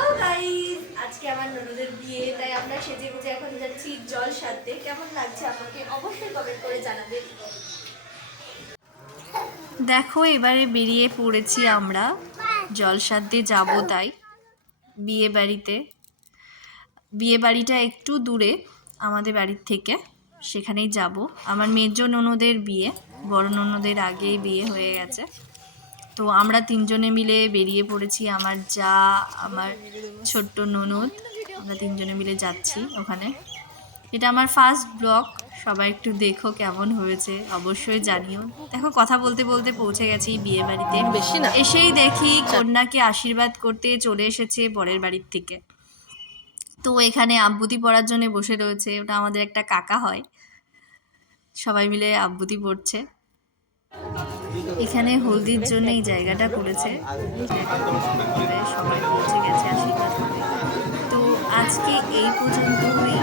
Hello guys, আজকে আমার ননদের বিয়ে, তাই আমরা সেজে গুজে এখন যাচ্ছি জল সারতে। কেমন লাগছে আমাকে অবশ্যই কমেন্ট করে জানাবে। দেখো এবারে বেরিয়ে পড়েছি আমরা, জল সারতে যাবো তাই বিয়ে বাড়িতে। বিয়ে বাড়িটা একটু দূরে আমাদের বাড়ির থেকে, সেখানেই যাব। আমার মেজ ননদের বিয়ে, বড় ননদের আগেই বিয়ে হয়ে গেছে। তো আমরা তিনজনে মিলে বেরিয়ে পড়েছি, আমার যা, আমার ছোট্ট ননদ, আমরা তিনজনে মিলে যাচ্ছি ওখানে। এটা আমার ফার্স্ট ব্লগ, সবাই একটু দেখো কেমন হয়েছে অবশ্যই জানিও। দেখো কথা বলতে বলতে পৌঁছে গেছি বিয়ে বাড়িতে। এসেই দেখি কন্যাকে আশীর্বাদ করতে চলে এসেছে বরের বাড়ির থেকে। তো এখানে আব্বুতি পড়ার জন্য বসে রয়েছে, ওটা আমাদের একটা কাকা হয়, সবাই মিলে আব্বুতি পড়ছে। এখানে হলদির জন্য এই জায়গাটা করেছে, সবাই পৌঁছে গেছে আশীর্বাদ করে। তো আজকে এই পর্যন্তই।